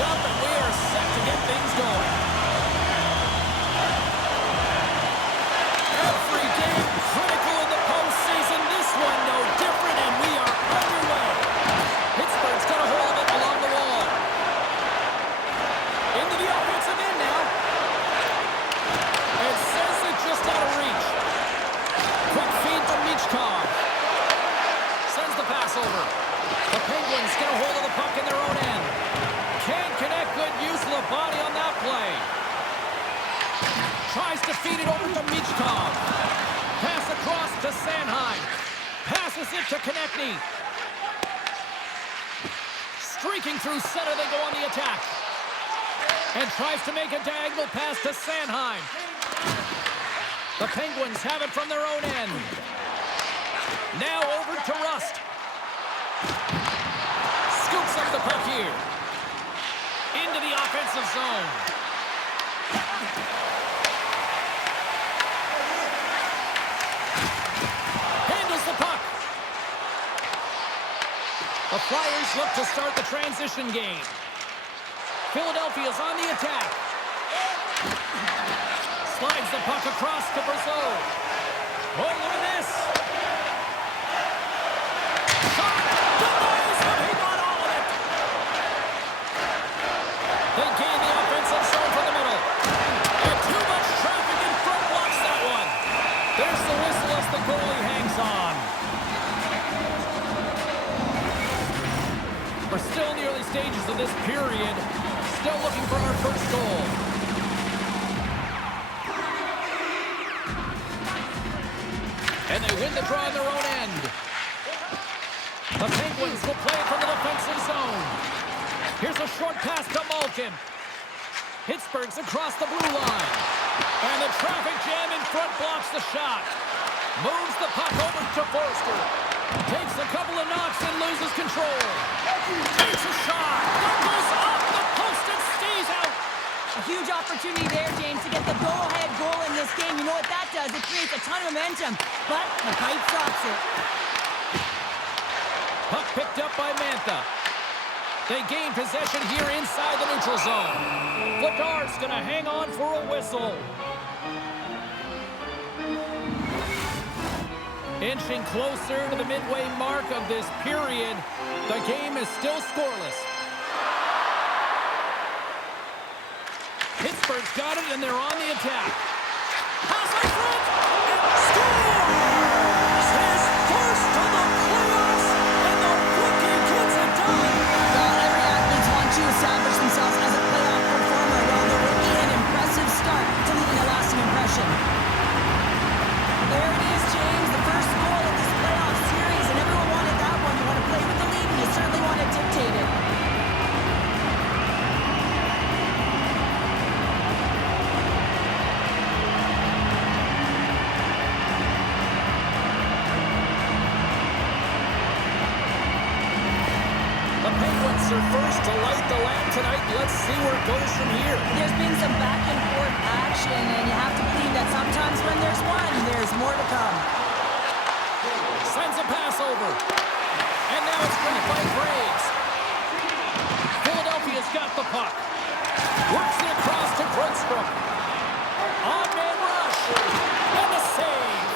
up, and we are set to get things going. Every game critical in the postseason. This one no different, and we are underway. Pittsburgh's got a hold of it along the wall. Into the offensive end now. And says it just out of reach. Quick feed from Michkov. Sends the pass over. The Penguins get a hold of the puck in their own end. Can't connect. Good use of the body on that play. Tries to feed it over to Michkov. Pass across to Sanheim. Passes it to Konechny. Streaking through center, they go on the attack. And tries to make a diagonal pass to Sanheim. The Penguins have it from their own end. Now over to Rust. Scoops up the puck here. Into the offensive zone. Handles the puck. The Flyers look to start the transition game. Philadelphia's on the attack. Slides the puck across to Brazeau. Oh, look at this. Shot. Denies him. He got all of it. They gain the offensive zone from the middle. And too much traffic in front blocks that one. There's the whistle as the goalie hangs on. We're still in the early stages of this period. Still looking for our first goal. And they win the draw on their own end. The Penguins will play it from the defensive zone. Here's a short pass to Malkin. Pittsburgh's across the blue line. And the traffic jam in front blocks the shot. Moves the puck over to Forster. Takes a couple of knocks and loses control. Takes a shot. That goes off the post and stays out. A huge opportunity there, James, to get the go-ahead goal in this game. You know what that does? It creates a ton of momentum, but the pipe stops it. Puck picked up by Mantha. They gain possession here inside the neutral zone. Vladar's going to hang on for a whistle. Inching closer to the midway mark of this period, the game is still scoreless. Pittsburgh's got it, and they're on the attack. Pass in front, and scores! His first of the playoffs, and the rookie gets it done. Well, every athlete wants to establish themselves as a playoff performer, while the rookie an impressive start to leaving a lasting impression. There it is, James, the first goal of this playoff series, and everyone wanted that one. You want to play with the lead, and you certainly want to dictate it. Are first to light the lamp tonight. Let's see where it goes from here. There's been some back and forth action, and you have to believe that sometimes when there's one, there's more to come. Sends a pass over. And now it's brought by Graves. Philadelphia's got the puck. Works it across to Grundstrom. On-man rush. And the save.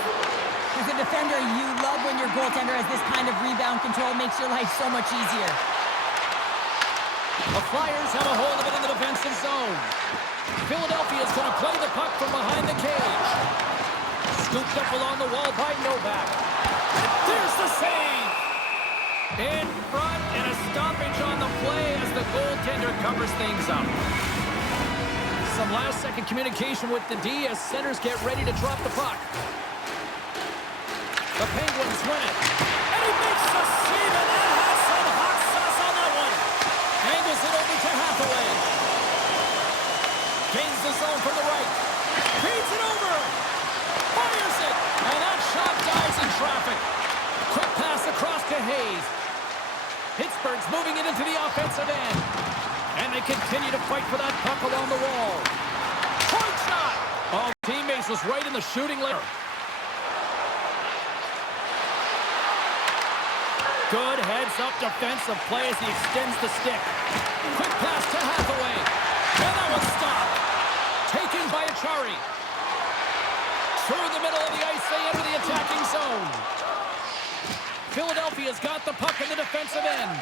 As a defender, you love when your goaltender has this kind of rebound control. Makes your life so much easier. The Flyers have a hold of it in the defensive zone. Philadelphia's going to play the puck from behind the cage. Scooped up along the wall by Novak. There's the save! In front, and a stoppage on the play as the goaltender covers things up. Some last-second communication with the D as centers get ready to drop the puck. The Penguins win it. And he makes the save, and that has some hot sauce on that one. Angles it over to Hathaway. Gains the zone from the right. Feeds it over. Fires it. And that shot dies in traffic. Quick pass across to Hayes. Pittsburgh's moving it into the offensive end. And they continue to fight for that puck along the wall. Point shot. All teammates was right in the shooting lane. Good heads-up defensive play as he extends the stick. Quick pass to Hathaway. And that was stopped. Taken by Achari. Through the middle of the ice, they enter the attacking zone. Philadelphia's got the puck in the defensive end.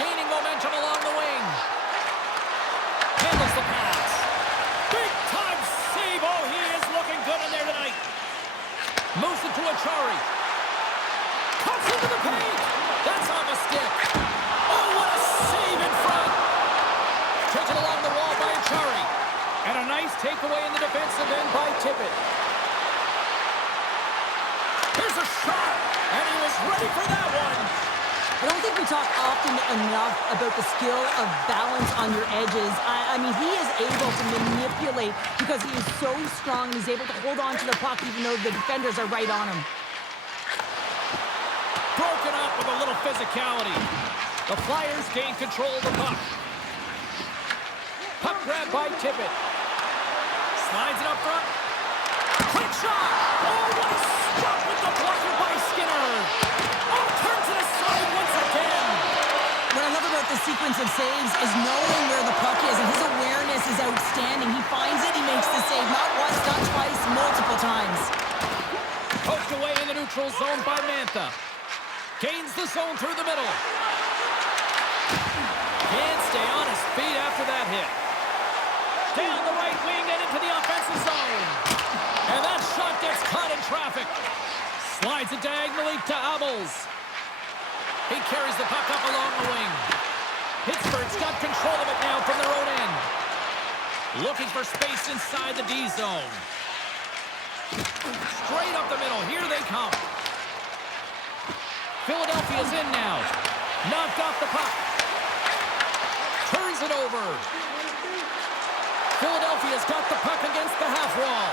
Gaining momentum along the wing. Handles the pass. Big-time save. Oh, he is looking good in there tonight. Moves it to Achari. Cuts into the paint. That's on the stick. Oh, what a save in front. Taken along the wall by Achari. And a nice takeaway in the defensive end by Tippett. Here's a shot. And he was ready for that one. I don't think we talk often enough about the skill of balance on your edges. I mean, he is able to manipulate because he is so strong. He's able to hold on to the puck even though the defenders are right on him. Broken up with a little physicality. The Flyers gain control of the puck. Puck grab by Tippett. Slides it up front. Quick shot! Oh, what a stop with the blocker by Skinner! Oh, turns it aside once again! What I love about this sequence of saves is knowing where the puck is, and his awareness is outstanding. He finds it, he makes the save. Not once, not twice, multiple times. Poked away in the neutral zone by Mantha. Gains the zone through the middle. Can't stay on his feet after that hit. Down the right wing and into the offensive zone. And that shot gets caught in traffic. Slides it diagonally to Abels. He carries the puck up along the wing. Pittsburgh's got control of it now from their own end. Looking for space inside the D zone. Straight up the middle. Here they come. Philadelphia's in now. Knocked off the puck. Turns it over. Philadelphia's got the puck against the half wall.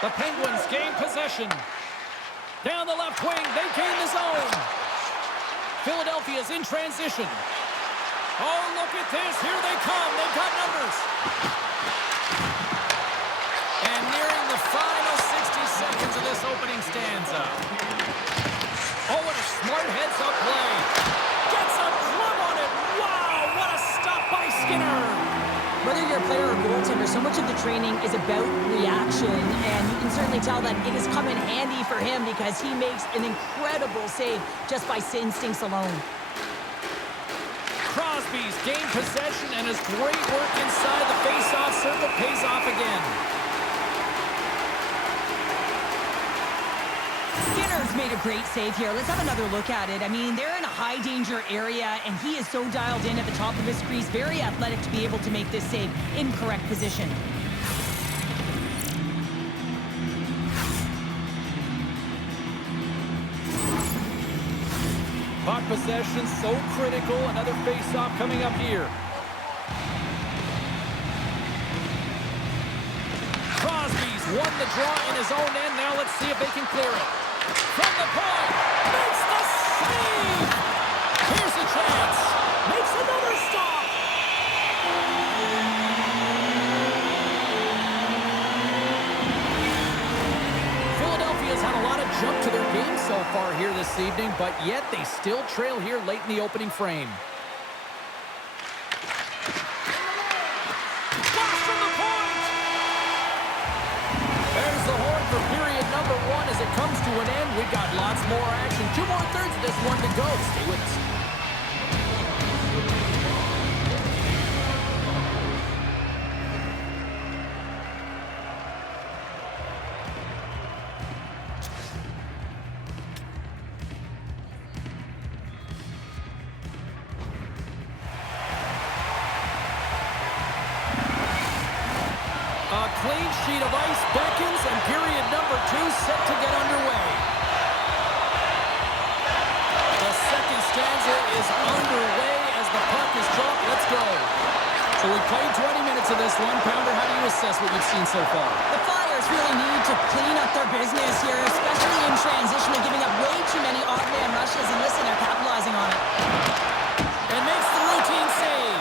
The Penguins gain possession. Down the left wing, they gain the zone. Philadelphia's in transition. Oh, look at this. Here they come. They've got numbers. And nearing the final 60 seconds of this opening stanza. Oh, what a smart heads-up play. Gets a glove on it. Wow, what a stop by Skinner. Whether you're a player or goaltender, so much of the training is about reaction, and you can certainly tell that it has come in handy for him because he makes an incredible save just by instincts alone. Crosby's gained possession, and his great work inside the face-off circle pays off again. Skinner's made a great save here. Let's have another look at it. I mean, they're in a high-danger area, and he is so dialed in at the top of his crease. Very athletic to be able to make this save in correct position. Puck possession so critical. Another face-off coming up here. Crosby's won the draw in his own end. Now let's see if they can clear it. From the point, makes the save! Here's a chance. Makes another stop. Philadelphia's had a lot of jump to their game so far here this evening, but yet they still trail here late in the opening frame. As it comes to an end, we've got lots more action. 2 more thirds of this one to go. Stay with us. A clean sheet of ice beckons, and period number 2 set to get underway. The second stanza is underway as the puck is dropped. Let's go. So we played 20 minutes of this one. Pounder, how do you assess what you've seen so far? The Flyers really need to clean up their business here, especially in transition. They're giving up way too many odd man rushes, and listen, they're capitalizing on it. And makes the routine save.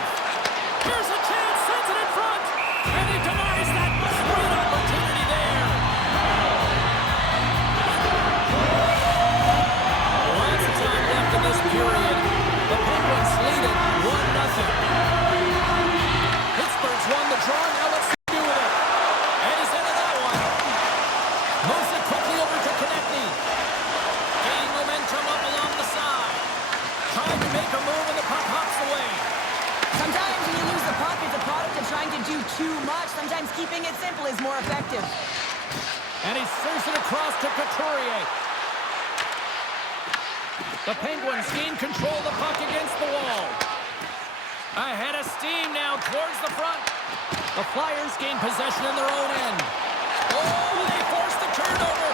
Here's a chance, sends it in front, and he denies that great opportunity there. to do too much. Sometimes keeping it simple is more effective. And he serves it across to Couturier. The Penguins gain control of the puck against the wall. Ahead of steam now towards the front. The Flyers gain possession in their own end. Oh, they force the turnover.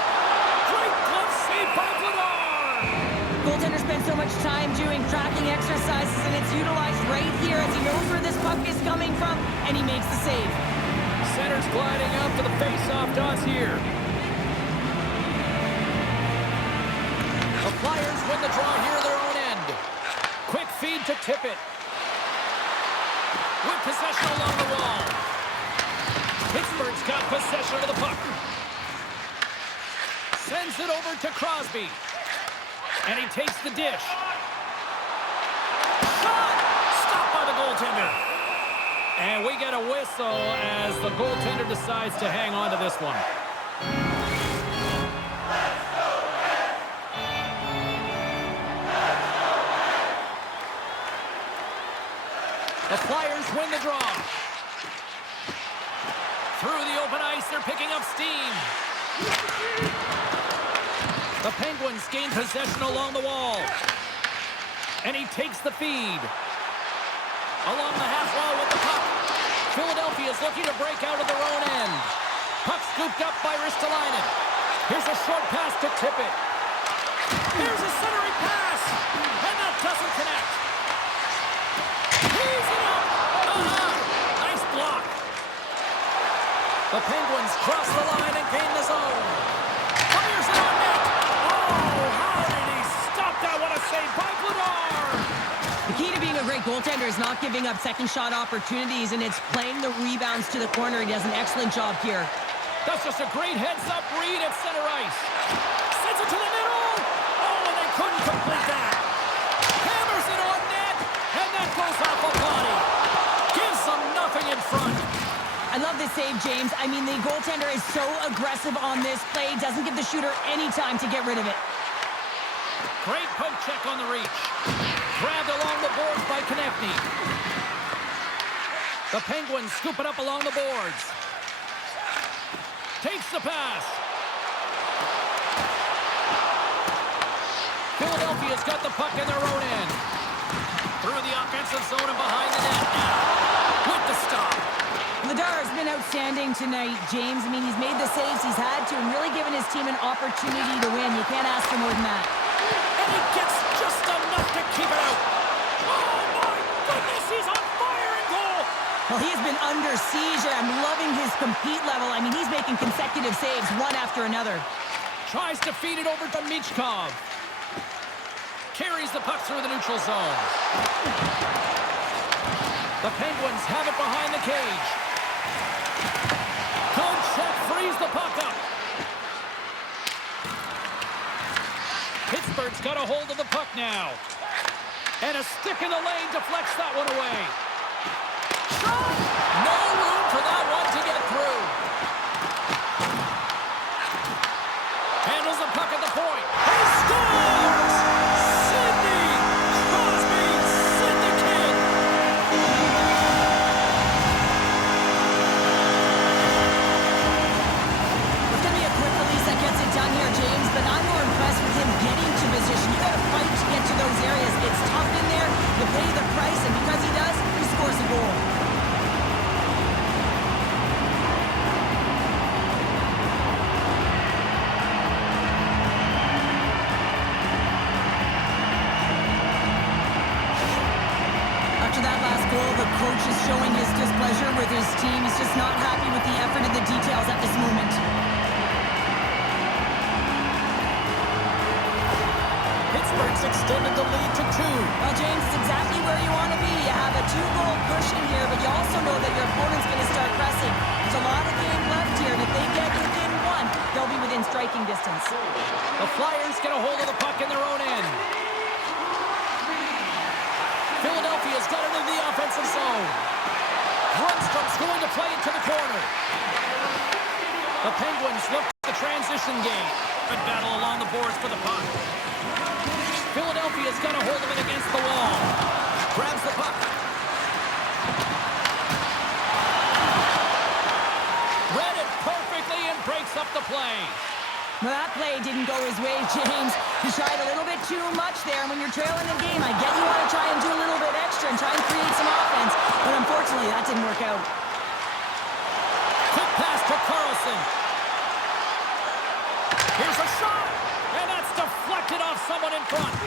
Great glove save by Vladar. Goaltender spends so much time doing tracking exercises, and it's utilized right here as he knows where this puck is coming from, and he makes the save. Center's gliding up to the face-off dots here. The Flyers win the draw here at their own end. Quick feed to Tippett. With possession along the wall. Pittsburgh's got possession of the puck. Sends it over to Crosby. And he takes the dish. Shot! Stopped by the goaltender. And we get a whistle as the goaltender decides to hang on to this one. The Flyers win the draw. Through the open ice, they're picking up steam. The Penguins gain possession along the wall. And he takes the feed. Along the half wall with the puck. Philadelphia is looking to break out of their own end. Puck scooped up by Ristolainen. Here's a short pass to Tippett. Here's a centering pass. And that doesn't connect. He's it up. Nice block. The Penguins cross the line and gain the zone. Fires it on net. Oh, how did he stop that? What a save by Vladar. The key to being a great goaltender is not giving up second shot opportunities, and it's playing the rebounds to the corner. He does an excellent job here. That's just a great heads-up read at center ice. Sends it to the middle. Oh, and they couldn't complete that. Hammers it on net, and that goes off a body. Gives them nothing in front. I love this save, James. I mean, the goaltender is so aggressive on this play. Doesn't give the shooter any time to get rid of it. Great poke check on the reach. Grabbed along the boards by Konechny. The Penguins scoop it up along the boards. Takes the pass. Philadelphia's got the puck in their own end. Through the offensive zone and behind the net. Now, with the stop. Vladar has been outstanding tonight, James. I mean, he's made the saves he's had to and really given his team an opportunity to win. You can't ask for more than that. And he gets just enough to keep it out. Oh, my goodness, he's on fire in goal. Well, he has been under siege, and I'm loving his compete level. I mean, he's making consecutive saves, one after another. Tries to feed it over to Michkov. Carries the puck through the neutral zone. The Penguins have it behind the cage. Kocheck frees the puck up. Pittsburgh's got a hold of the puck now. And a stick in the lane deflects that one away. Shot! No room for that one to get through. Handles the puck at the point. He scores! Sidney Crosby, Sid the Kid. It's going to be a quick release that gets it done here, James, but I'm more impressed with him getting to position. You got to fight to get to those areas. It's tough in there. You pay the price, and because he does, he scores a goal. After that last goal, the coach is showing his displeasure with his team. He's just not happy with the effort and the details at this moment. Pittsburgh's extended the lead to 2. Well, James, it's exactly where you want to be. You have a 2-goal cushion here, but you also know that your opponent's going to start pressing. There's a lot of game left here, and if they get within 1, they'll be within striking distance. The Flyers get a hold of the puck in their own end. Philadelphia's got it into the offensive zone. Grundstrom's going to play it to the corner. The Penguins look at the transition game. Good battle along the boards for the puck. Philadelphia's got a hold of it against the wall. Grabs the puck. play. Well, that play didn't go his way, James. He tried a little bit too much there, and when you're trailing the game, I get you want to try and do a little bit extra and try and create some offense, but unfortunately, that didn't work out. Quick pass to Carlson. Here's a shot, and that's deflected off someone in front.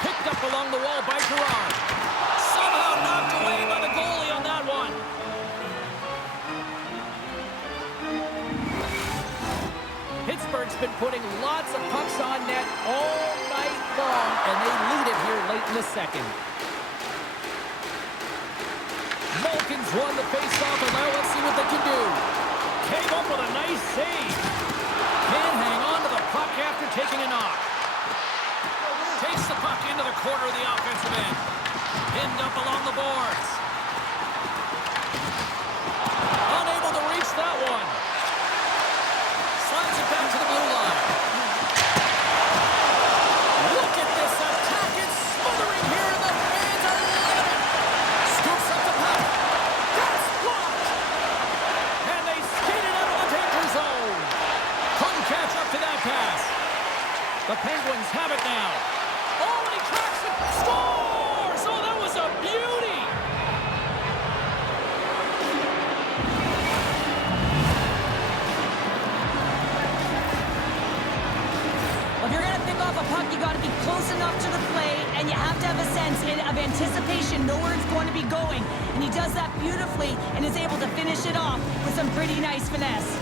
Picked up along the wall by Gerard. Somehow knocked away by the goalie on that one. Pittsburgh's been putting lots of pucks on net all night long, and they lead it here late in the second. Malkin's won the faceoff, and now let's see what they can do. Came up with a nice save. Can't hang on to the puck after taking a knock. Takes the puck into the corner of the offensive end. Pinned up along the boards. Unable to reach that one. Slides it back to the blue line. Look at this attack. It's smothering here, and the fans are loving it. Scoops up the puck. That's blocked. And they skated out of the danger zone. Couldn't catch up to that pass. The Penguins have it now. Oh, and he tracks it. Scores! Oh, that was a beauty. If you're going to pick off a puck, you got to be close enough to the play, and you have to have a sense of anticipation, know where it's going to be going. And he does that beautifully and is able to finish it off with some pretty nice finesse.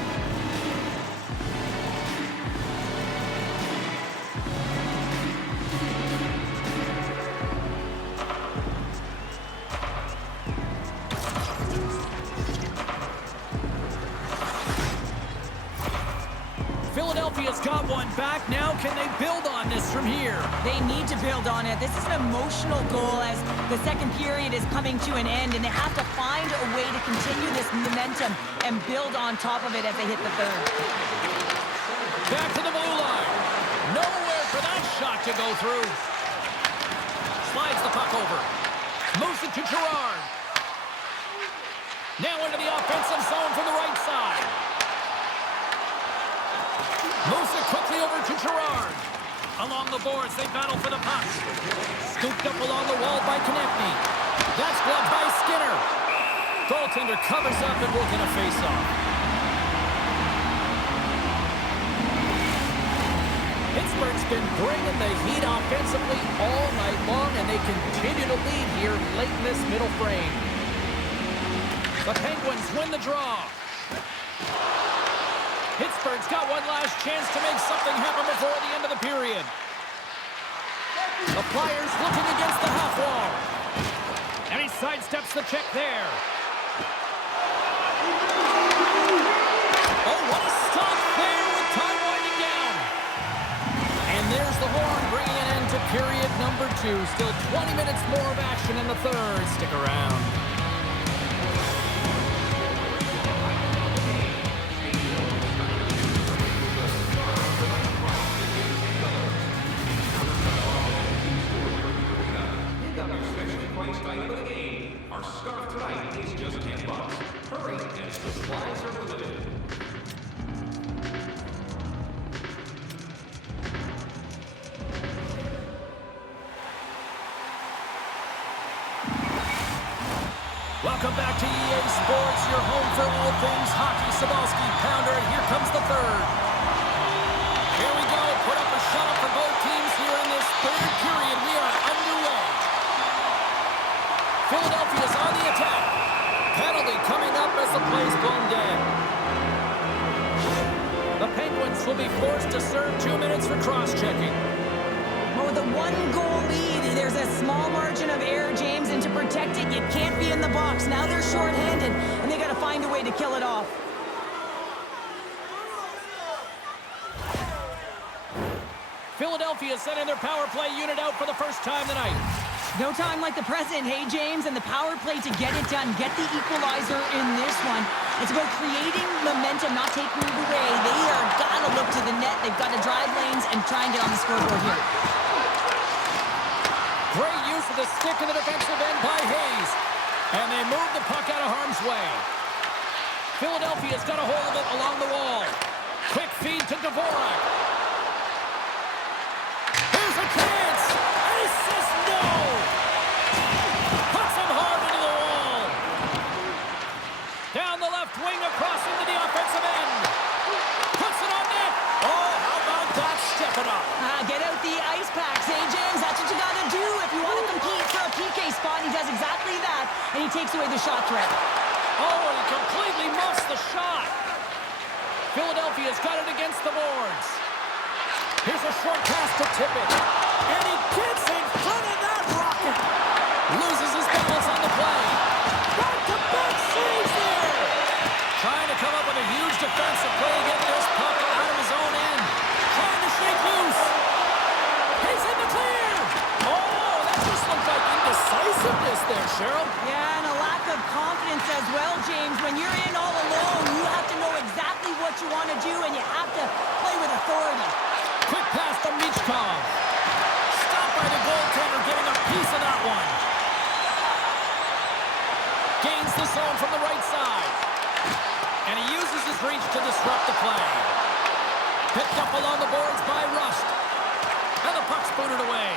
Philadelphia's got one back. Now can they build on this from here? They need to build on it. This is an emotional goal as the second period is coming to an end, and they have to find a way to continue this momentum and build on top of it as they hit the third. Back to the blue line. Nowhere for that shot to go through. Slides the puck over. Moves it to Gerard. Now into the offensive zone from the right side. Moves it quickly over to Gerard. Along the boards, they battle for the puck. Scooped up along the wall by Konechny. That's blocked by Skinner. Goaltender covers up and will get a face-off. Pittsburgh's been bringing the heat offensively all night long, and they continue to lead here late in this middle frame. The Penguins win the draw. Pittsburgh's got one last chance to make something happen before the end of the period. The Flyers looking against the half wall. And he sidesteps the check there. Oh, what a stop there with time winding down. And there's the horn bringing an end to period number 2. Still 20 minutes more of action in the third. Stick around. Our scarf tonight is just $10. Hurry, as supplies are limited. Welcome back to EA Sports, your home for all things hockey. Sabalski, pounder, and here comes the third. Here we go. Put up a shot for both teams here in this third period. We are underway. Philadelphia's on the attack. Penalty coming up as the play's blown dead. The Penguins will be forced to serve 2 minutes for cross-checking. Well, with a one-goal lead, there's a small margin of error, James, and to protect it, you can't be in the box. Now they're shorthanded, and they got to find a way to kill it off. Philadelphia sending their power play unit out for the first time tonight. No time like the present, hey, James, and the power play to get it done, get the equalizer in this one. It's about creating momentum, not taking it away. They are got to look to the net. They've got to drive lanes and try and get on the scoreboard here. Great use of the stick in the defensive end by Hayes. And they move the puck out of harm's way. Philadelphia's got a hold of it along the wall. Quick feed to Dvorak. Here's a chance. Ace says no. Puts him hard into the wall. Down the left wing across into the offensive end. Puts it on net. Oh, how about that? Step it up. Get out the ice packs, eh, James? That's what you got to do if you want to compete for a PK spot. He does exactly that, and he takes away the shot threat. Oh, and he completely muffs the shot. Philadelphia's got it against the boards. Here's a short pass to Tippett. And he gets in front of that rocket. Loses his balance on the play. Back-to-back saves there. Trying to come up with a huge defensive play to get this puck out of his own end. Trying to shake loose. He's in the clear. Oh, that just looked like indecisiveness there, Cheryl. Yeah, and a lack of confidence as well, James. When you're in all alone, you have to know exactly what you want to do, and you have to play with authority. Quick pass to Michkov. Stopped by the goaltender, getting a piece of that one. Gains the zone from the right side. And he uses his reach to disrupt the play. Picked up along the boards by Rust. And the puck's booted away.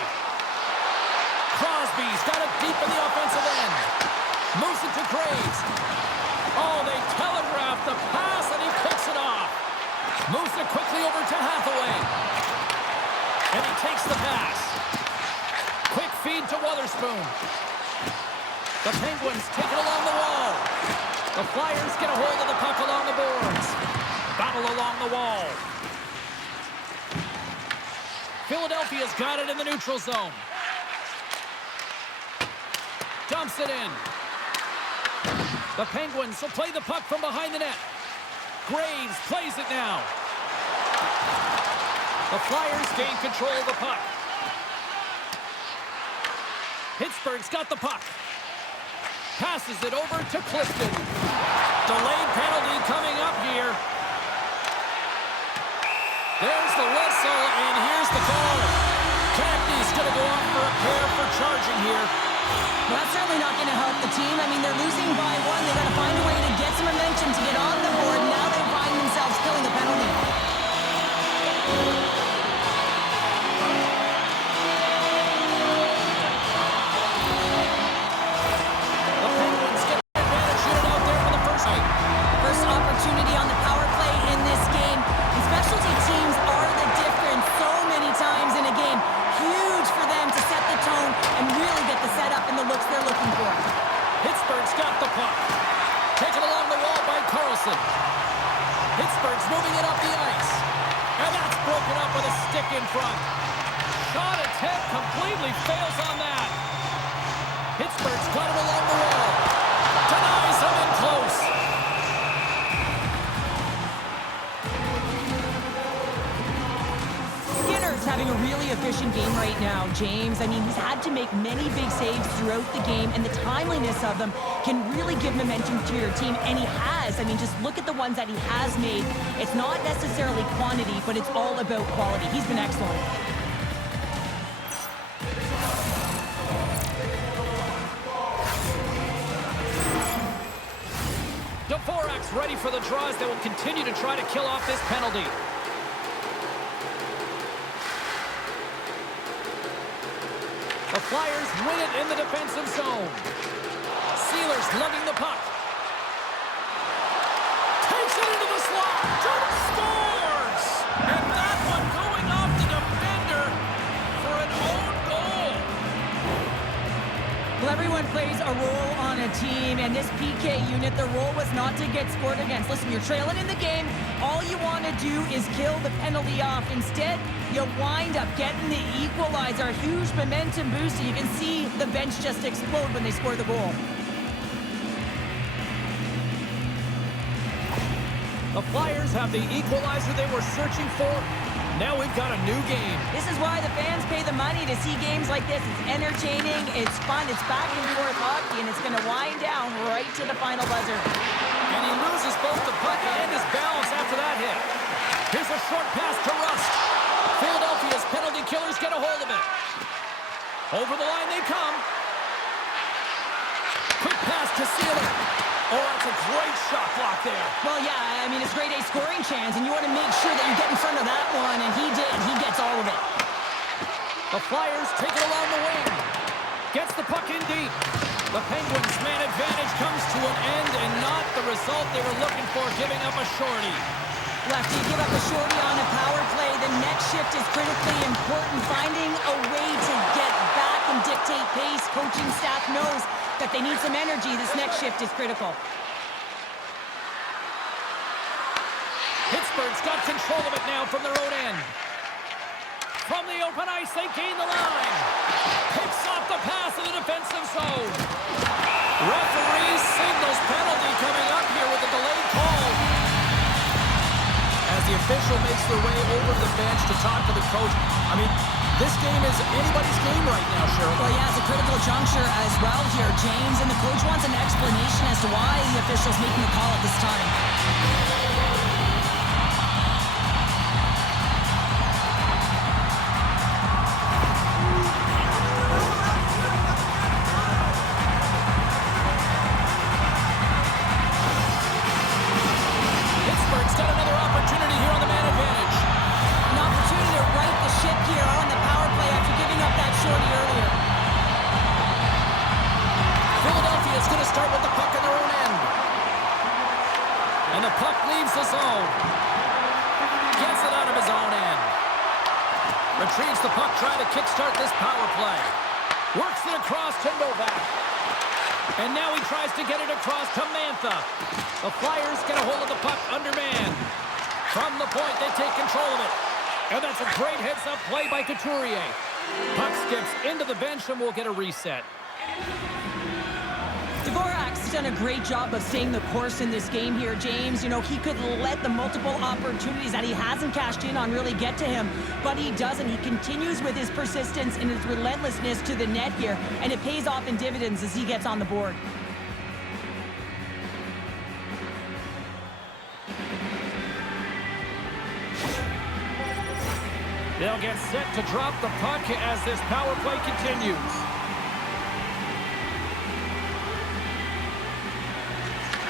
Crosby's got it deep in the offensive end. Moves it to Graves. Oh, they telegraphed the pass, and he picks it off. Moves it quickly over to Hathaway. And he takes the pass. Quick feed to Wotherspoon. The Penguins take it along the wall. The Flyers get a hold of the puck along the boards. Battle along the wall. Philadelphia's got it in the neutral zone. Dumps it in. The Penguins will play the puck from behind the net. Graves plays it now. The Flyers gain control of the puck. Pittsburgh's got the puck. Passes it over to Clifton. Delayed penalty coming up here. There's the whistle, and here's the call. Campney's going to go off for a pair for charging here. Well, that's certainly not going to help the team. I mean, they're losing by one. They got to find a way to get some momentum to get on the board. Now they find themselves killing the penalty. The Penguins get the advantage shooting out there for the first time. First opportunity on the power play in this game. And specialty teams are the difference so many times in a game. Huge for them to set the tone and really get the setup and the looks they're looking for. Pittsburgh's got the puck. Taken along the wall by Carlson. Pittsburgh's moving it up the ice. And that's broken up with a stick in front. Shot attempt completely fails on that. Pittsburgh's got it along the wall. Denies him in close. Skinner's having a really efficient game right now, James. I mean, he's had to make many big saves throughout the game, and the timeliness of them can really give momentum to your team, and he has. I mean, just look at the ones that he has made. It's not necessarily quantity, but it's all about quality. He's been excellent. Dvorak's ready for the draws. They will continue to try to kill off this penalty. The Flyers win it in the defensive zone. Sealer's lugging the puck. Takes it into the slot. Scores! And that one going off the defender for an own goal. Well, everyone plays a role on a team, and this PK unit, the role was not to get scored against. Listen, you're trailing in the game. All you want to do is kill the penalty off. Instead, you wind up getting the equalizer. Huge momentum booster. You can see the bench just explode when they score the goal. The Flyers have the equalizer they were searching for. Now we've got a new game. This is why the fans pay the money to see games like this. It's entertaining, it's fun, it's back and forth hockey, and it's going to wind down right to the final buzzer. And he loses both the puck and his balance after that hit. Here's a short pass to Rust. Philadelphia's penalty killers get a hold of it. Over the line they come. Quick pass to Sealer. Oh, that's a great shot block there. Well, yeah, I mean, it's grade A scoring chance, and you want to make sure that you get in front of that one, and he did. He gets all of it. The Flyers take it along the wing. Gets the puck in deep. The Penguins' man advantage comes to an end, and not the result they were looking for, giving up a shorty. Lefty, give up a shorty on a power play. The next shift is critically important. Finding a way to get back and dictate pace. Coaching staff knows that they need some energy. This next shift is critical. Pittsburgh's got control of it now from their own end. From the open ice, they gain the line. Picks off the pass in the defensive zone. Referee signals penalty coming up here with a delayed call. As the official makes their way over to the bench to talk to the coach. I mean, this game is anybody's game right now, Cheryl. Well, yeah, it's a critical juncture as well here, James. And the coach wants an explanation as to why the official's making the call at this time. Pittsburgh's got another opportunity here on the man advantage. An opportunity to right the ship here on the power play after giving up that shorty earlier. Philadelphia is going to start with the puck in their own end. And the puck leaves the zone. Gets it out of his own end. Retrieves the puck, trying to kickstart this power play. Works it across to Novak. And now he tries to get it across to Mantha. The Flyers get a hold of the puck undermanned. From the point, they take control of it. And that's a great heads-up play by Couturier. Puck skips into the bench and we'll get a reset. Dvorak's done a great job of staying the course in this game here, James. You know, he could let the multiple opportunities that he hasn't cashed in on really get to him, but he doesn't. He continues with his persistence and his relentlessness to the net here, and it pays off in dividends as he gets on the board. They'll get set to drop the puck as this power play continues.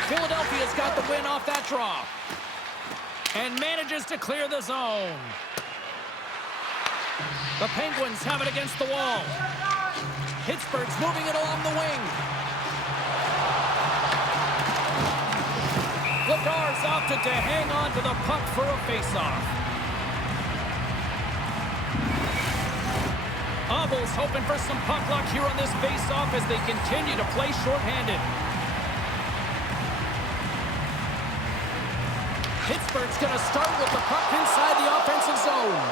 Philadelphia's got the win off that draw. And manages to clear the zone. The Penguins have it against the wall. Pittsburgh's moving it along the wing. Lagar's opted to hang on to the puck for a faceoff. Abel's hoping for some puck luck here on this faceoff as they continue to play shorthanded. Pittsburgh's going to start with the puck inside the offensive zone.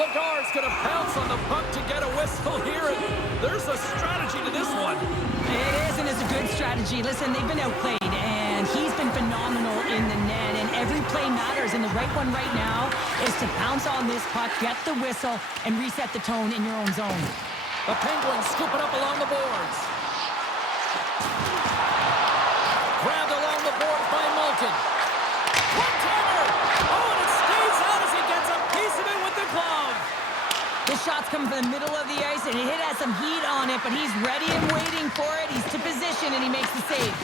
Lagar's going to pounce on the puck to get a whistle here, and there's a strategy to this one. It is, and it's a good strategy. Listen, they've been outplayed, and he's been phenomenal in the net, and every play matters, and the right one right now is to pounce on this puck, get the whistle, and reset the tone in your own zone. The Penguins scoop it up along the boards. Grabbed along the boards by Malkin. One-timer! Oh, and it stays out as he gets a piece of it with the glove. The shot's coming from the middle of the ice, and it has some heat on it, but he's ready and waiting for it. He's to position, and he makes the save.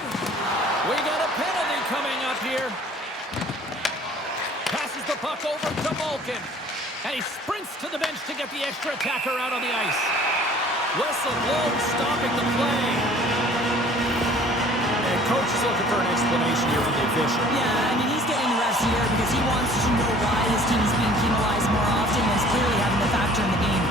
We got a penalty coming up here. Passes the puck over to Malkin. And he sprints to the bench to get the extra attacker out on the ice. Whistle blown, stopping the play. And coach is looking for an explanation here from the official. Yeah, I mean, he's getting the refs here because he wants to know why his team is being penalized more often, and it's clearly having a factor in the game.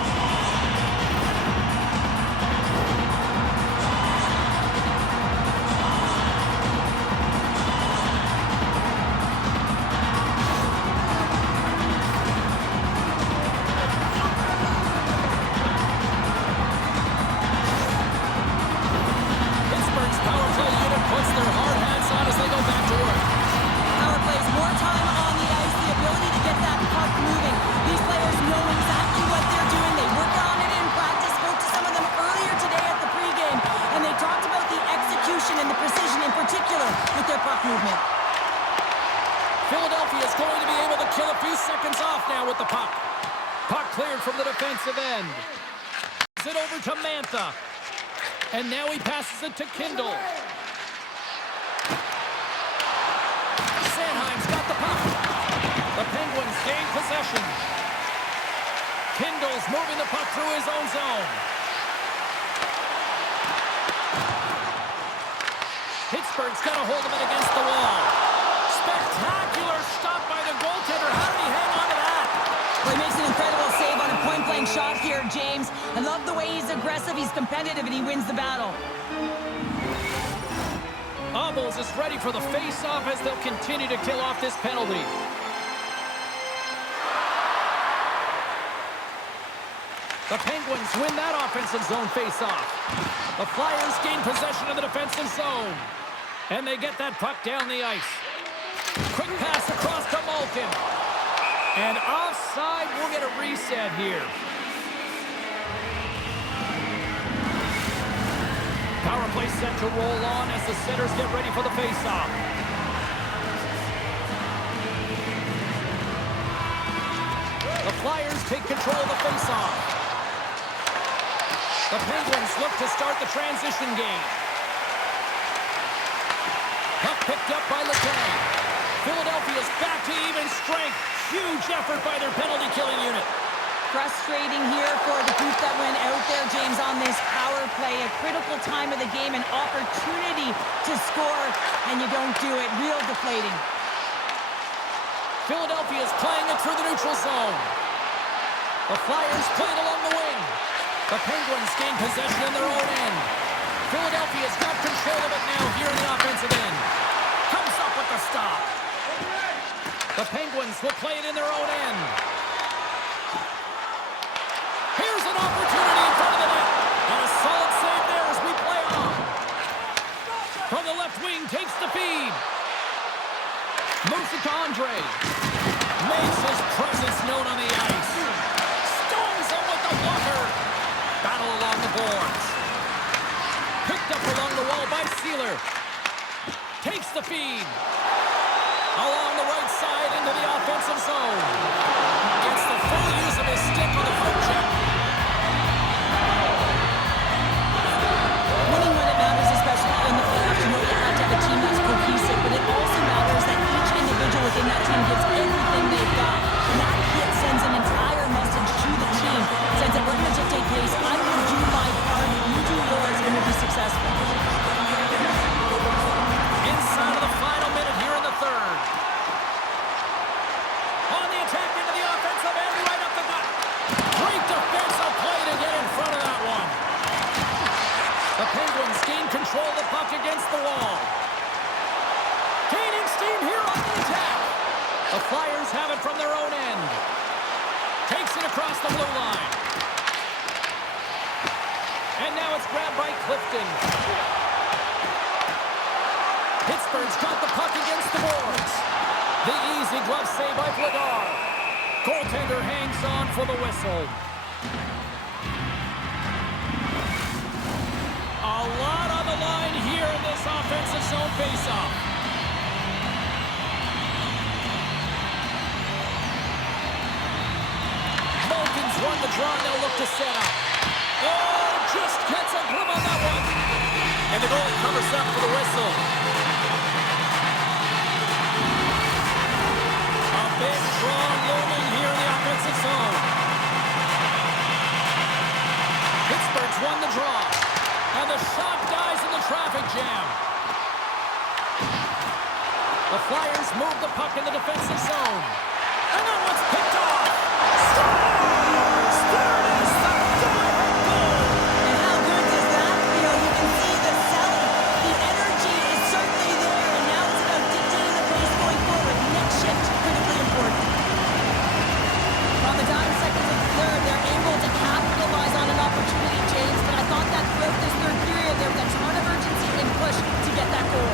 Pittsburgh's power play unit puts their hard hats on as they go back to work. Power plays more time on the ice, the ability to get that puck moving. These players know exactly what they're doing. They work on it in practice. Spoke to some of them earlier today at the pregame, and they talked about the execution and the precision in particular with their puck movement. Philadelphia is going to be able to kill a few seconds off now with the puck. Puck cleared from the defensive end. It over to Mantha. And now he passes it to Kindle. Penguins gain possession. Kindle's moving the puck through his own zone. Pittsburgh's got a hold of it against the wall. Spectacular stop by the goaltender. How did he hang on to that? Well, he makes an incredible save on a point-blank shot here, James. I love the way he's aggressive, he's competitive, and he wins the battle. Obels is ready for the face-off as they'll continue to kill off this penalty. The Penguins win that offensive zone face-off. The Flyers gain possession of the defensive zone. And they get that puck down the ice. Quick pass across to Malkin. And offside, we'll get a reset here. Power play set to roll on as the centers get ready for the face-off. The Flyers take control of the face-off. The Penguins look to start the transition game. Puck picked up by Lecay. Philadelphia's back to even strength. Huge effort by their penalty-killing unit. Frustrating here for the group that went out there, James, on this power play. A critical time of the game, an opportunity to score, and you don't do it. Real deflating. Philadelphia's playing it through the neutral zone. The Flyers play it along the wing. The Penguins gain possession in their own end. Philadelphia's got control of it now here in the offensive end. Comes up with the stop. The Penguins will play it in their own end. Here's an opportunity in front of the net. And a solid save there as we play on. From the left wing, takes the feed. Moves it to Andre. Makes his presence known on the ice. Storms him with the blocker. Battle along the boards. Picked up along the wall by Sealer. Takes the feed. Along the right side into the offensive zone. Gets the full use of his stick on the front check. Winning when it matters, especially in the playoffs, you know you have to have a team that's cohesive, but it also matters that each individual within that team gives everything they've got. And that hit sends an entire message to the team. Says that we're going to dictate pace. I will do my part, you do yours, and we'll be successful. Inside of the final minute here in the third. On the attack into the offensive end, right up the gut. Great defensive play to get in front of that one. The Penguins gain control of the puck against the wall. Gaining steam here on the attack. The Flyers have it from their own end. Takes it across the blue line. And now it's grabbed by Clifton. Pittsburgh's got the puck against the boards. The easy glove save by Vladar. Goaltender hangs on for the whistle. A lot on the line here in this offensive zone faceoff. Malkin's won the draw, they'll look to set up. Oh, just gets a grip on that one. And the goalie covers up for the whistle. A big draw looming here in the offensive zone. Pittsburgh's won the draw. And the shot dies in the traffic jam. The Flyers move the puck in the defensive zone. And that one's picked off. Scores! There it is, the go-ahead goal. And how good does that feel? You can see the selling. The energy is certainly there, and now it's about dictating the pace going forward. Next shift, critically important. On the dying seconds of the third, they're able to capitalize on an opportunity, James, but I thought that throughout this third period, there was a ton of urgency and push to get that goal.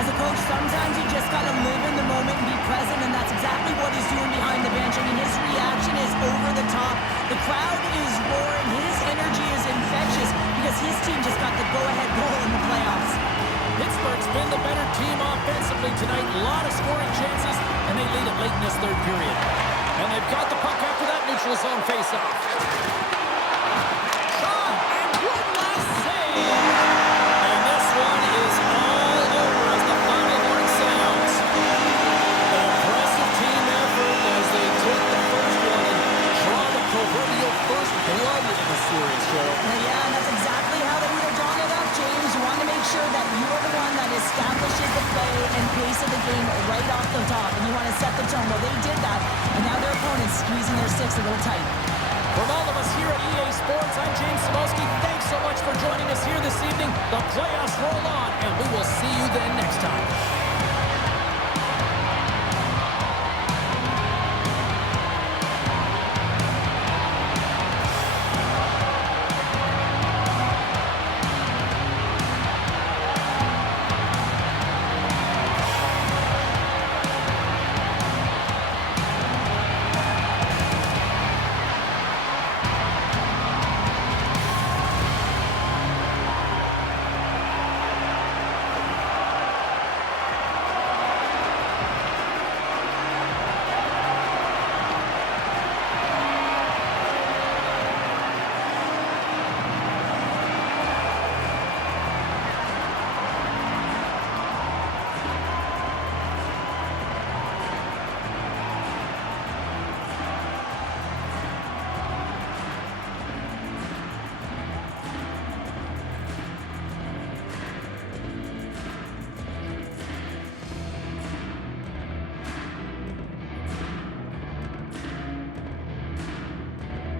As a coach, sometimes you just gotta live in the moment and be present, and that's exactly what he's doing behind the bench. I mean, his reaction is over the top. The crowd is roaring. His energy is infectious because his team just got the go-ahead goal in the playoffs. Pittsburgh's been the better team offensively tonight. A lot of scoring chances, and they lead it late in this third period. And they've got the puck after that neutral zone faceoff. Shot, and one last save. pace of the game right off the top, and you want to set the tone. Well, they did that, and now their opponent's squeezing their sticks a little tight. From all of us here at EA Sports, I'm James Samowski. Thanks so much for joining us here this evening. The playoffs roll on, and we will see you there.